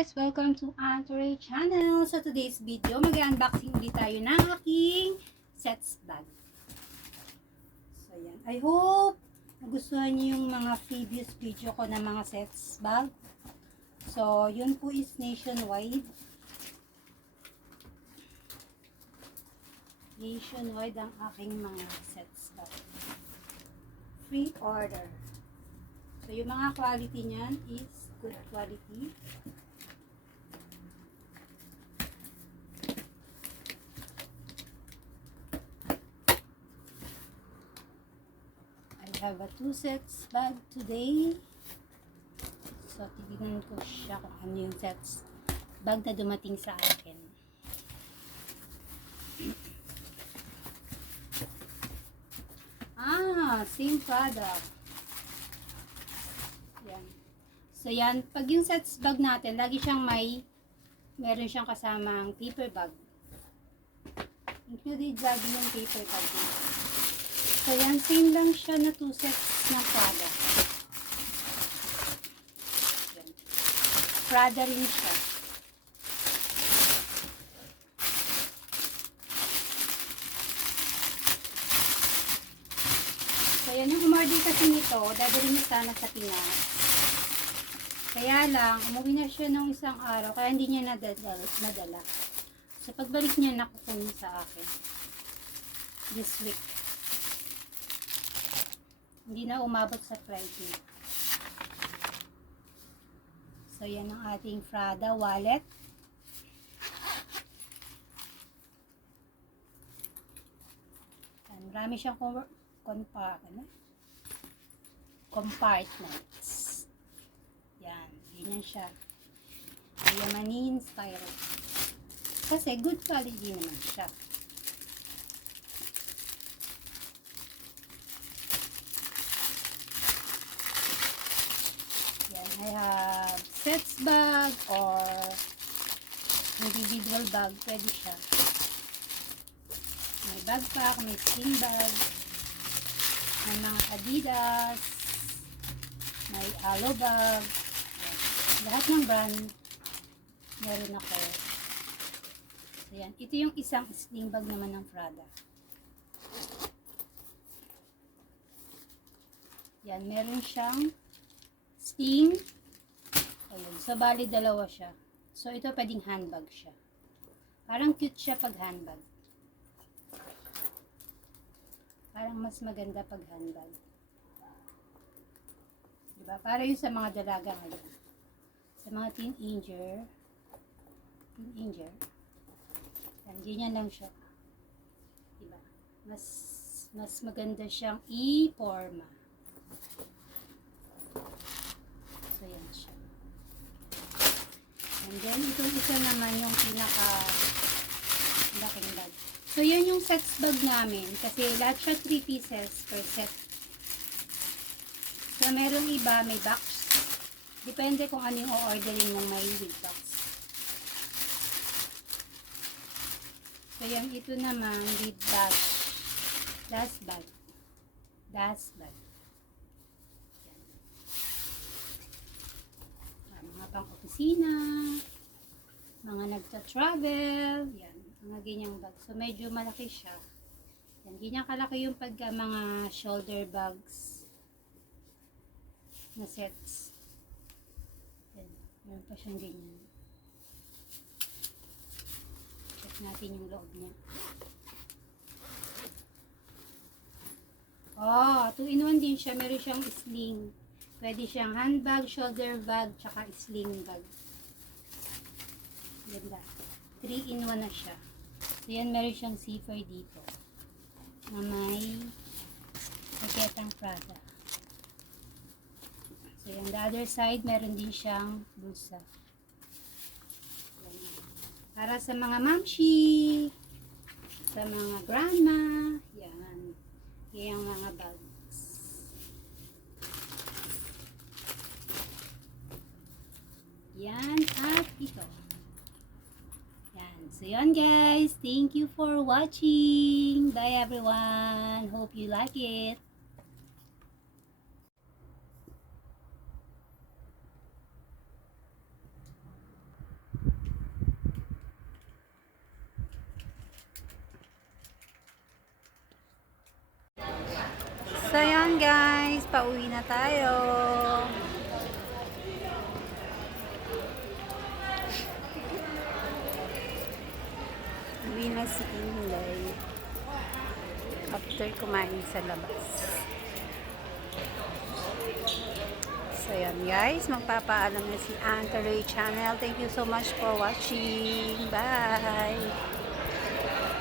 guys! Welcome to Antoray Channel. So today's video, mag-unboxing ulit tayo ng aking sets bag. So yan. I hope nagustuhan niyo yung mga previous video ko na mga sets bag. So yun po is nationwide. Nationwide ang aking mga sets bag. Free order. So yung mga quality niyan is good quality. I have a 2 sets bag today. So titignan ko siya kung ano yung sets bag na dumating sa akin. Same product. Yan. So yan, pag yung sets bag natin, lagi siyang meron siyang kasamang paper bag. Included lagi yung paper bag. So yan, same lang siya na 2 sets ng product. Yan. Prada rin siya. So yan, yung umorder kasi nito, dadalhin niya sana sa Pinas. Kaya lang, umuwi na siya nung isang araw, kaya hindi niya nadala. So, pagbalik niya, nakukunin sa akin. This week. Hindi na umabot sa Friday. So, yan ang ating Prada wallet. Marami siyang compartments. Yan, ganyan siya. Yamanin spiral. Kasi good quality naman siya. Yan, I have sets bag or individual bag. Pwede siya. May backpack, may sling bag, may mga Adidas, may Alo bag. Lahat ng brand meron ako. So yan, ito yung isang sling bag naman ng Prada. Yan, meron siyang sling. Ayun, so bali dalawa siya. So ito pwedeng handbag siya. Parang cute siya pag handbag. Parang mas maganda pag handbag. Diba? Para yun sa mga dalaga ngayon. Sa mga teenager, ganyan lang siya. Diba? Mas maganda siyang i-forma. So, yan siya. And then, itong isa naman yung pinaka-laking bag. So, yan yung sets bag namin. Kasi lahat siya 3 pieces per set. So, merong iba, may box. Depende kung ano yung o-orderin mong may with box. So, yan, ito naman with dust bag. Dust bag. Yan. Mga pang-opisina, mga nagta-travel, yan, mga ganyang bag. So, medyo malaki siya. Yan, ganyan kalaki yung pagka mga shoulder bags na sets. Meron pa siyang ganyan. Check natin yung loob niya. 2-in-1 din siya. Meron siyang sling. Pwede siyang handbag, shoulder bag, tsaka sling bag. Ganda. 3-in-1 na siya. So yan, meron siyang zipper dito. Na may paketang Prada. So, yung the other side, meron din siyang bulsa. Para sa mga mamshi, sa mga grandma, yan. Yan ang mga bags. Yan, at ito. Yan. So, yan guys. Thank you for watching. Bye everyone. Hope you like it. So, yan guys. Pauwi na tayo. Uwi na si Inday. After kumain sa labas. So, yan guys. Magpapaalam na si Ann Ray Channel. Thank you so much for watching. Bye!